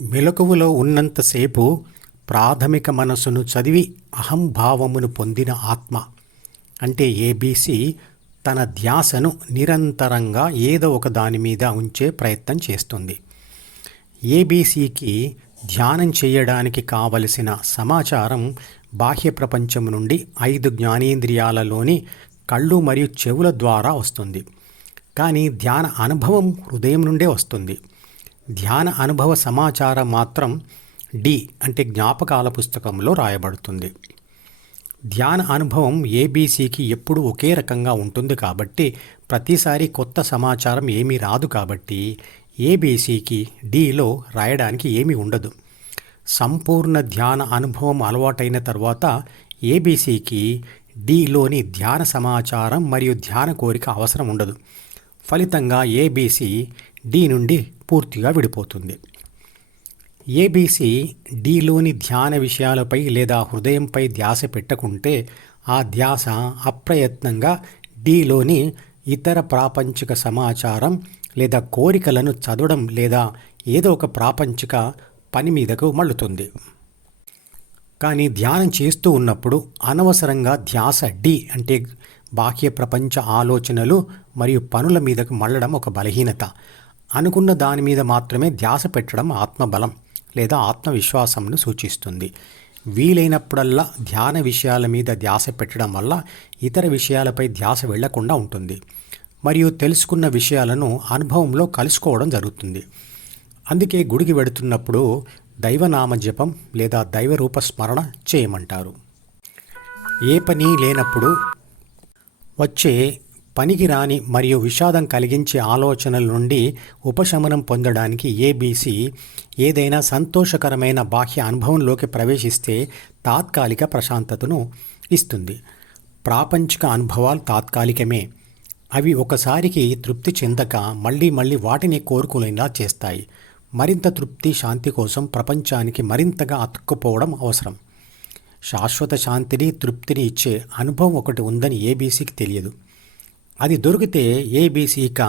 మెలకువలో ఉన్నంతసేపు ప్రాథమిక మనసును చదివి అహంభావమును పొందిన ఆత్మ అంటే ఏబీసీ తన ధ్యాసను నిరంతరంగా ఏదో ఒక దాని మీద ఉంచే ప్రయత్నం చేస్తుంది. ఏబీసీకి ధ్యానం చేయడానికి కావలసిన సమాచారం బాహ్య ప్రపంచం నుండి 5 జ్ఞానేంద్రియాలలోని కళ్ళు మరియు చెవుల ద్వారా వస్తుంది. కానీ ధ్యాన అనుభవం హృదయం నుండే వస్తుంది. ధ్యాన అనుభవ సమాచారం మాత్రం డి అంటే జ్ఞాపకాల పుస్తకంలో రాయబడుతుంది. ధ్యాన అనుభవం ఏబీసీకి ఎప్పుడూ ఒకే రకంగా ఉంటుంది కాబట్టి ప్రతిసారి కొత్త సమాచారం ఏమీ రాదు కాబట్టి ఏబీసీకి డిలో రాయడానికి ఏమీ ఉండదు. సంపూర్ణ ధ్యాన అనుభవం అలవాటైన తర్వాత ఏబీసీకి డిలోని ధ్యాన సమాచారం మరియు ధ్యాన కోరిక అవసరం ఉండదు. ఫలితంగా ఏబీసీ డి నుండి పూర్తిగా విడిపోతుంది. ఏబీసీ డిలోని ధ్యాన విషయాలపై లేదా హృదయంపై ధ్యాస పెట్టకుంటే ఆ ధ్యాస అప్రయత్నంగా డిలోని ఇతర ప్రాపంచిక సమాచారం లేదా కోరికలను చదవడం లేదా ఏదో ఒక ప్రాపంచిక పని మీదకు మళ్ళుతుంది. కానీ ధ్యానం చేస్తూ ఉన్నప్పుడు అనవసరంగా ధ్యాస డి అంటే బాహ్య ప్రపంచ ఆలోచనలు మరియు పనుల మీదకు మళ్ళడం ఒక బలహీనత. అనుకున్న దాని మీద మాత్రమే ధ్యాస పెట్టడం ఆత్మబలం లేదా ఆత్మవిశ్వాసంను సూచిస్తుంది. వీలైనప్పుడల్లా ధ్యాన విషయాల మీద ధ్యాస పెట్టడం వల్ల ఇతర విషయాలపై ధ్యాస వెళ్లకుండా ఉంటుంది మరియు తెలుసుకున్న విషయాలను అనుభవంలో కలుసుకోవడం జరుగుతుంది. అందుకే గుడికి వెడుతున్నప్పుడు దైవనామ జపం లేదా దైవరూప స్మరణ చేయమంటారు. ఏ పని లేనప్పుడు వచ్చే పనికిరాని మరియు విషాదం కలిగించే ఆలోచనల నుండి ఉపశమనం పొందడానికి ఏబీసీ ఏదైనా సంతోషకరమైన బాహ్య అనుభవంలోకి ప్రవేశిస్తే తాత్కాలిక ప్రశాంతతను ఇస్తుంది. ప్రాపంచిక అనుభవాలు తాత్కాలికమే. అవి ఒకసారికి తృప్తి చెందక మళ్ళీ వాటిని కోరుకునేలా చేస్తాయి. మరింత తృప్తి శాంతి కోసం ప్రపంచానికి మరింతగా అతుక్కుపోవడం అవసరం. శాశ్వత శాంతిని తృప్తిని ఇచ్చే అనుభవం ఒకటి ఉందని ఏబీసీకి తెలియదు. అది దొరికితే ఏబీసీక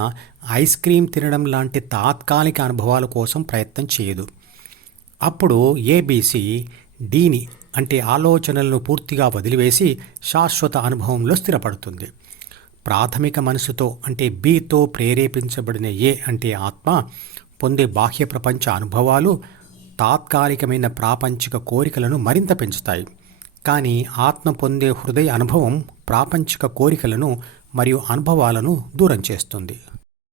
ఐస్ క్రీమ్ తినడం లాంటి తాత్కాలిక అనుభవాల కోసం ప్రయత్నం చేయదు. అప్పుడు ఏబీసీ డీని అంటే ఆలోచనలను పూర్తిగా వదిలివేసి శాశ్వత అనుభవంలో స్థిరపడుతుంది. ప్రాథమిక మనసుతో అంటే బితో ప్రేరేపించబడిన ఏ అంటే ఆత్మ పొందే బాహ్య ప్రపంచ అనుభవాలు తాత్కాలికమైన ప్రాపంచిక కోరికలను మరింత పెంచుతాయి. కానీ ఆత్మ పొందే హృదయ అనుభవం ప్రాపంచిక కోరికలను మరియు అనుభవాలను దూరం చేస్తుంది.